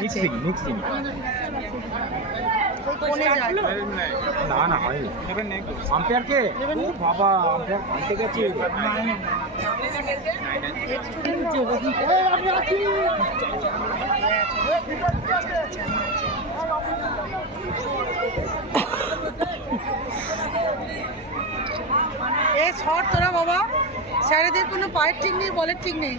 Mixing mixing কোনে যায় না না হয় আম্পায়ার কে? ও বাবা আম্পায়ার পাল্টে গেছে। এ ছট তোরা বাবা। স্যারেদের কোনো পায়ের ঠিক নেই বলের ঠিক নেই।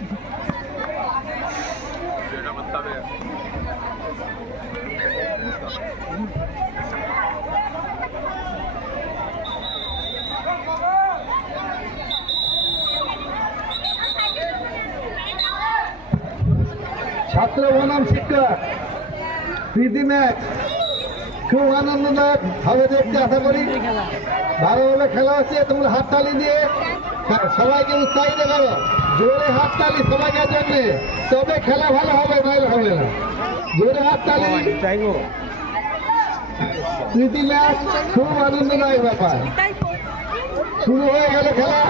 ছাত্র বনাম শিক্ষক প্রীতি ম্যাচ। খুব আনন্দদায়ক হবে দেখতে আশা করি। ভালোভাবে খেলা হচ্ছে, তোমরা হাততালি দিয়ে সবাইকে উৎসাহিত করো। জোরে হাততালি সবাইকার জন্য তবে খেলা ভালো হবে নাহলে হবে না। জোরে হাততালি। প্রীতি ম্যাচ খুব আনন্দদায়ক ব্যাপার। শুরু হয়ে গেল খেলা।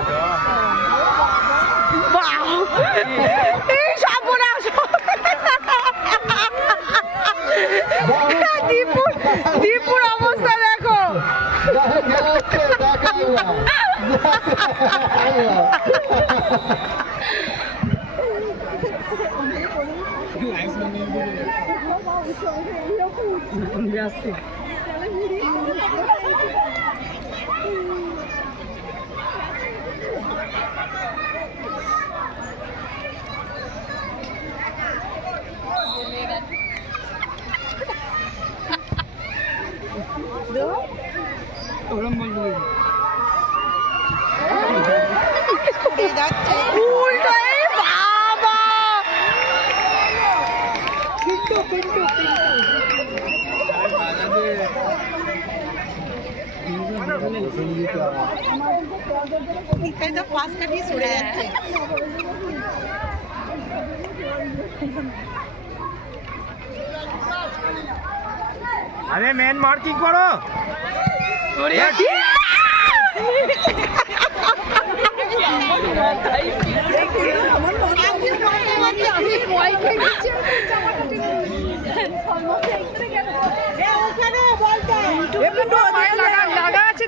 এই দীপুর দীপুর অবস্থা দেখো। দেখো খেলা হচ্ছে দেখা উল্টো এই বাবা এখানে তো পাশ কাটিয়ে সরে যাচ্ছে। আরে মেন মার্কিং করো? লাগা আছে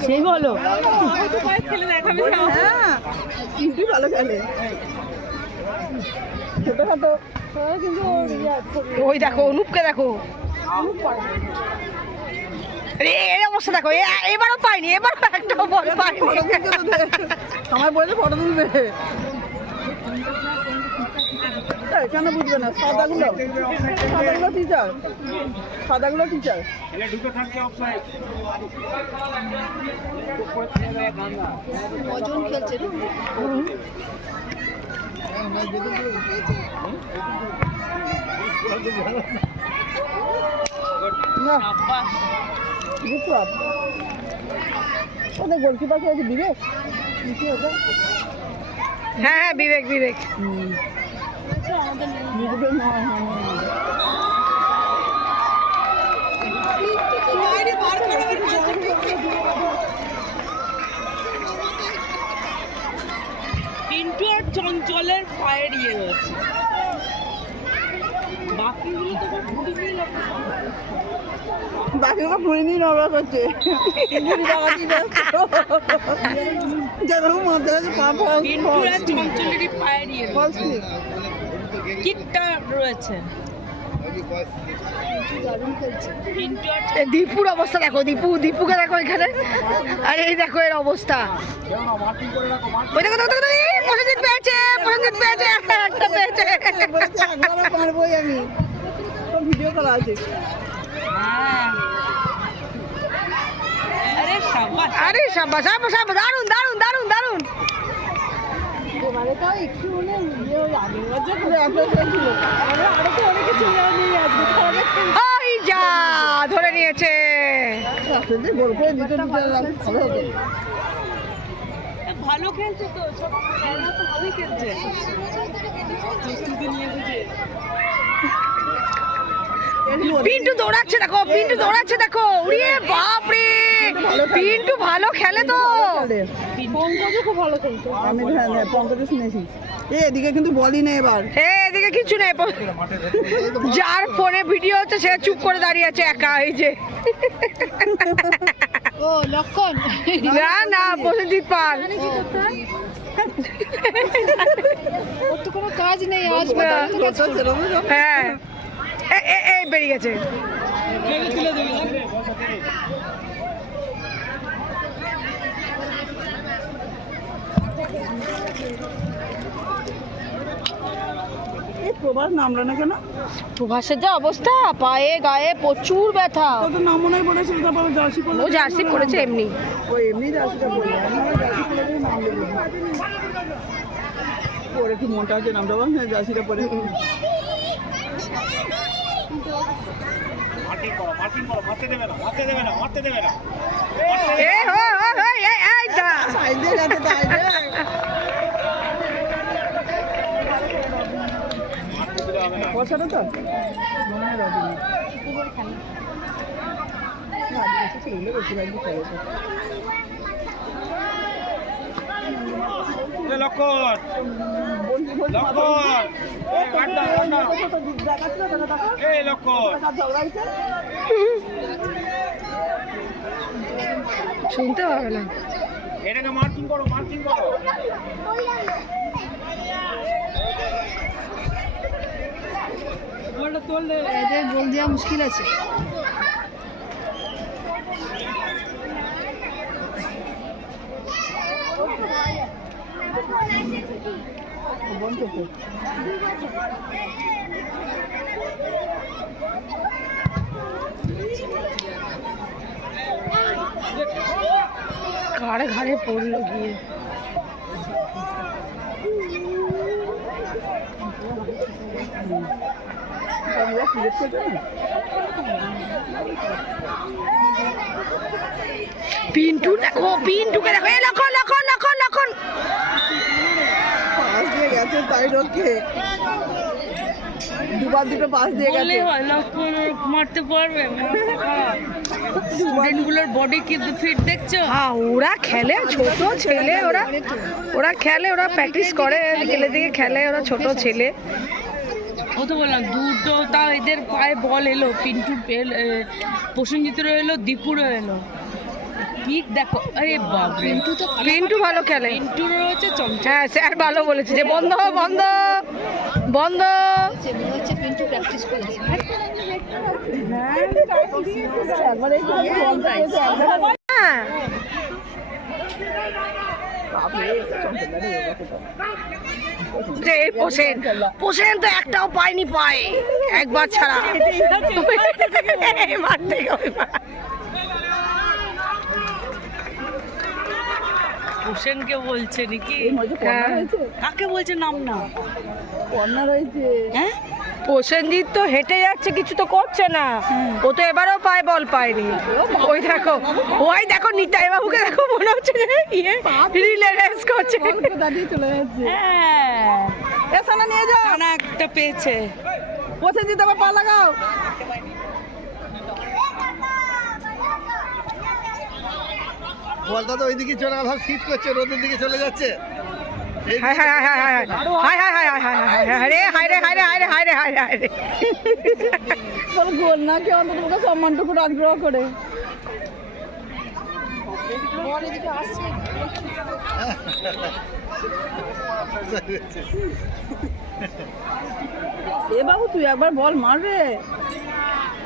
সেই বলো। হ্যাঁ ভালো খেলে ওই দেখো অনুপকে দেখো। আরে এর অবস্থা দেখো এ- এবারও পাইনি এবারও একটা বল পাইনি। আমার বলে ফটো তুলবে। কেন বুঝবে না? সাদাগুলো। সাদাগুলো টিচার সাদাগুলো টিচার কজন খেলছে না। বুঝছ ওদের গোলকিপার কে আছে? বিবেক? হ্যাঁ হ্যাঁ বিবেক বিবেক। পিন্টু আর চঞ্চলের পায়ের ইয়ে রয়েছে বাকিগুলো তো ঘুরি নিয়ে বাকিগুলো ফুড়ি নিয়ে নড়া করছে। ঘুড়ি লাগাচ্ছি যেরকম মাথায় আছে পা পিন্টু আর চঞ্চলেরই পায়ের ইয়ে ফলস রয়েছে। দীপুর অবস্থা দেখো দীপু দীপুকে দেখো এখানে। আরে এই দেখো এর অবস্থা। ওই দেখো দেখো দেখো প্রসেনজিৎ পেয়েছে প্রসেনজিৎ পেয়েছে একটা একটা পেয়েছে আমি ভিডিও করা আছে হ্যাঁ আরে সাবাস আরে সাবাস দারুণ দারুণ একটু মনে ইয়ে ওই আগের বার যা ছিল আমরা আরও তো অনেক কিছু নিয়ে আসব ওই যা ধরে নিয়েছে। আসলে গোল করে দিতে দিতে ভালো হতো ভালো খেলছে তো সব তো ভালোই খেলছে। প্রস্তুতি নিয়ে এসেছে পিন্টু দৌড়াচ্ছে দেখো পিন্টু দৌড়াচ্ছে দেখো। উড়িয়ে বাপ রে পিন্টু ভালো খেলে তো। পঙ্কজও খুব ভালো খেলতো। আমি হ্যাঁ হ্যাঁ পঙ্কজও শুনেছি। এ এদিকে কিন্তু বলি না এবার। এ এদিকে কিছু নেই। যার ফোনে ভিডিও হচ্ছে সে চুপ করে দাঁড়িয়ে আছে একা এই যে। ও লক্ষণ। না না প্রসেনজিৎ পাল। ওর তো কোনো কাজ নেই। হ্যাঁ এ এ এ বেরিয়ে গেছে। প্রভাস নামলো না কেন? প্রভাসের যা অবস্থা পায়ে গায়ে প্রচুর ব্যথা। ও তো মনে বলেছে তারপর জার্সি করল ও জার্সি পরেছে এমনি। ও এমনি জার্সিটা জার্সি পরে নাম পরে কি মনটা আছে নামটা বল হ্যাঁ জার্সিটা পরে মার্কিং করো মার্কিং করো মারতে দেবে না মারতে দেবে না মারতে দেবে না পয়সাটা তো মনে হয় লক্ষণ লক্ষণ এই শুনতে পাবে না। এটাকে মার্কিং করো মার্কিং করো। এদের গোল দেওয়া মুশকিল আছে। বন্ধ তো। ঘাড়ে পড়ল গিয়ে? পিন্টু, দেখো, পিন্টুকে দেখো এ লক্ষণ লক্ষণ লক্ষণ লক্ষণ গেছে তাই রক্ষে দুবার দুটো পাস দিয়ে বললেই হয় মারতে পারবে। স্টুডেন্টগুলোর বডি কি ফিট দেখছ? হ্যাঁ ওরা খেলে ছোট ছেলে ওরা। ওরা খেলে ওরা প্র্যাকটিস করে বিকেলের দিকে খেলে ওরা ছোট ছেলে। ও তো বললাম দুটো তাও এদের পায়ে বল এলো এ, প্রসেনজিতেরও এলো দীপুরও এলো। স্যার ভালো বলেছে যে বন্ধ বন্ধ বন্ধ পোষেন তো একটাও পায়নি পায় একবার ছাড়া হোসেনকে বলছে নাকি? হ্যাঁ। কাকে বলছে নাম না? কর্নার হয়েছে হ্যাঁ? প্রসেনজিৎ তো হেঁটে যাচ্ছে কিছু তো করছে না। ও তো এবারও পায় বল পায়নি। ওই দেখো ওই দেখো নিতাই বাবুকে দেখো মনে হচ্ছে যে ইয়ে রিলে রেস করছে। হ্যাঁ। এ সানা নিয়ে যাও। সানা একটা পেয়েছে। দিতে আবার পা লাগাও। বলটা তো ওইদিকে চলে গেল শীত করছে রোদের দিকে চলে যাচ্ছে সম্মানটুকু আগ্রহ করে এ বাবু তুই একবার বল মারবে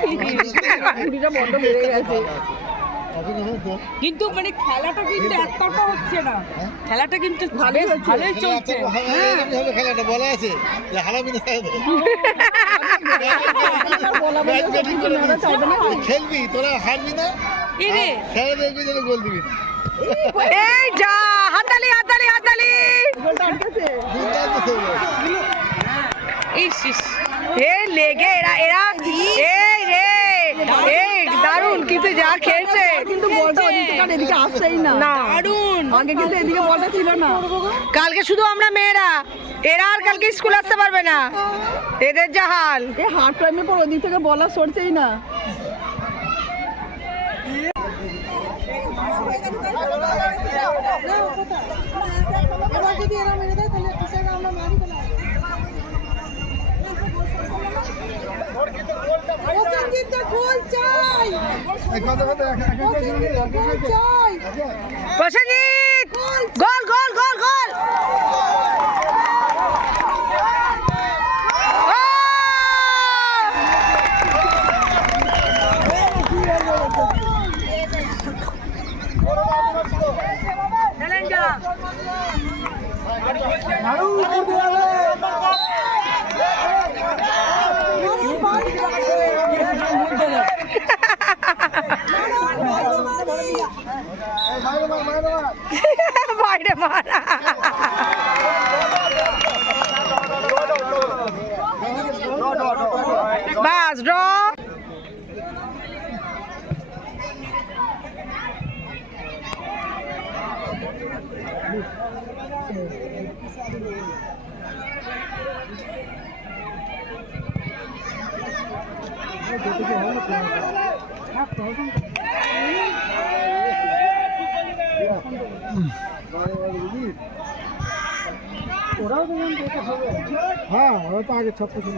কুড়িটা বড্ড বেড়ে গেছে। কিন্তু মানে খেলাটা কিন্তু এতটা হচ্ছে না। খেলাটা কিন্তু ভালোই ভালোই চলছে। খেলাটা বলা আছে। যে হারাবি না। খেলবি তোরা হারবি না। এ দেখবি যেন গোল দিবি এই যা হাতালি হাতালি হাতালি গোলটা আটকেছে। দুর্দান্ত খেলবে ইস ইস। এই লেগে এরা এরা এই দারুণ যা খেলছে কিন্তু বলটা ওদিকে কার এদিকে আসছেই না। না। দারুণ। আগে কিন্তু এদিকে বলটা ছিল না। কালকে শুধু আমরা মেয়েরা। এরা আর কালকে স্কুল আসতে পারবে না। এদের যা হাল। এই হার্ড টাইমে পর ওদিক থেকে বলা সরছেই না। এবার যদি এরা মেরে দেয় তাহলে আমরা মারি প্রসেনজিৎ! গোল চাই। গোল চাই। প্রসেনজিৎ গোল গোল গোল গোল বাইরে মারা বাস ড্র হ্যাঁ ওরা তো আগে ছত্র ছিল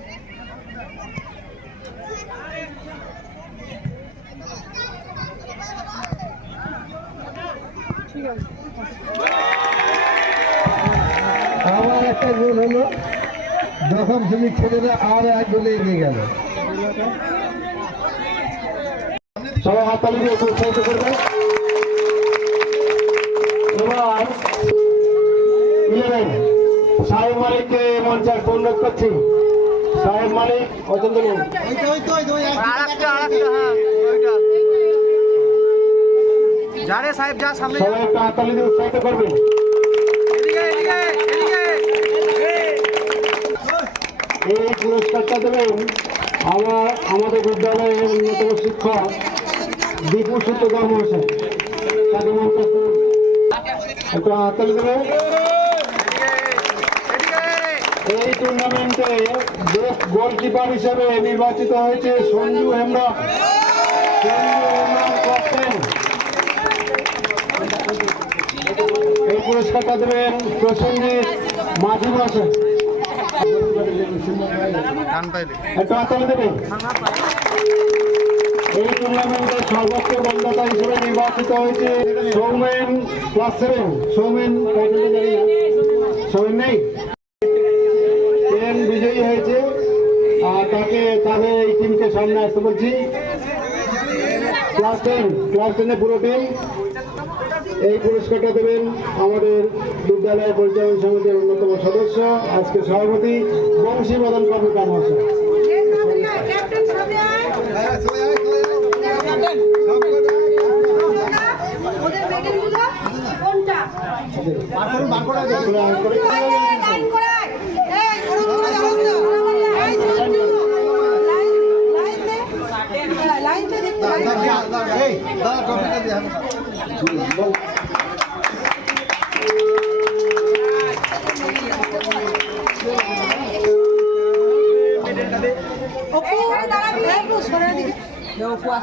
আবার একটা গোল হলো। দশম শ্রেণির ছেলেরা আর এক গোলে এগিয়ে গেল। সবাই হাততালি দিয়ে উৎসাহিত করবে। এবার ইলেভেন সাহেব মালিককে মঞ্চে অনুরোধ করছি। সাহেব মালিক অত্যন্ত যারে সাহেব যা সামনে সবাই একটু হাততালি দিয়ে উৎসাহিত করবেন এদিকে এদিকে এদিকে এই পুরস্কারটা দেবেন আমার আমাদের বিদ্যালয়ের অন্যতম শিক্ষক দীপু সূত্রধর মহাশয় তাকে মঞ্চে একটু হাততালি দেবেন। এই টুর্নামেন্টে বেস্ট গোলকিপার হিসেবে নির্বাচিত হয়েছে সঞ্জু ক্যাপ্টেন এই পুরস্কারটা দেবেন প্রসেনজিৎ মাঝি মহাশয় একটু এই টুর্নামেন্টের সর্বোচ্চ গোলদাতা হিসেবে নির্বাচিত হয়েছে সৌমেন ক্লাস সেভেন। সৌমেন সৌমেন নেই টেন বিজয়ী হয়েছে আর তাকে তাদের এই টিমকে সামনে আসতে বলছি। ক্লাস টেন ক্লাস টেনের পুরো টিম এই পুরস্কারটা দেবেন আমাদের বিদ্যালয় পরিচালন সমিতির অন্যতম সদস্য আজকে সভাপতি বংশী মদন কর্মকার মহাশয়। কোনটা?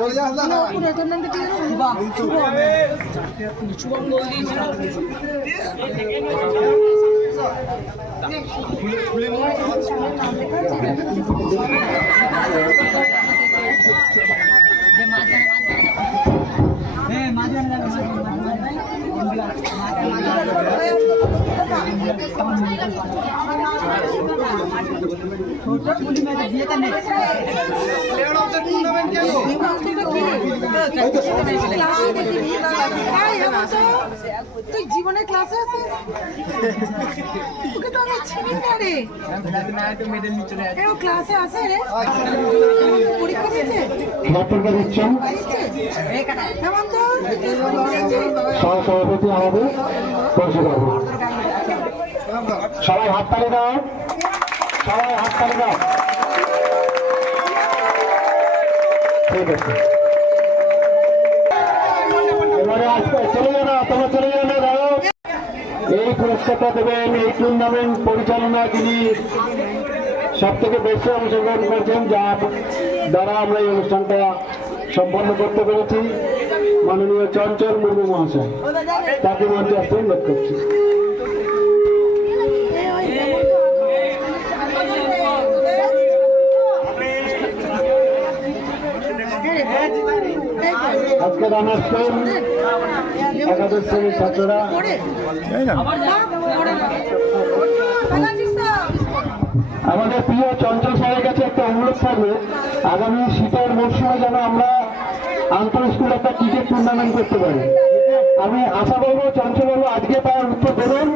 চলে যাস না দাদা। অপু তোর নামটা কি জানো বাহ ক্লাসে দেখিনি তাই ক্লাসে তো ক্লাসে আছে আমাদের পরিষদবাবু সবাই হাততালি দাও সবাই হাততালি দাও ঠিক আছে এই পুরস্কারটা দেবেন, এই টুর্নামেন্ট পরিচালনা যিনি সব থেকে বেশি অংশগ্রহণ করেছেন যার দ্বারা আমরা এই অনুষ্ঠানটা সম্পন্ন করতে পেরেছি। মাননীয় চঞ্চল মুর্মু মহাশয়, তাকে মঞ্চে আসতে অনুরোধ করছি। আজকে রানার স্কুল একাদশ শ্রেণির ছাত্ররা। আমাদের প্রিয় চঞ্চল স্যারের কাছে একটা অনুরোধ থাকবে, আগামী শীতের মরশুমে যেন আমরা আন্তঃ স্কুল একটা ক্রিকেট টুর্নামেন্ট করতে পারি। আমি আশা করব, চঞ্চল বাবু, আজকে তার উত্তর দেবেন।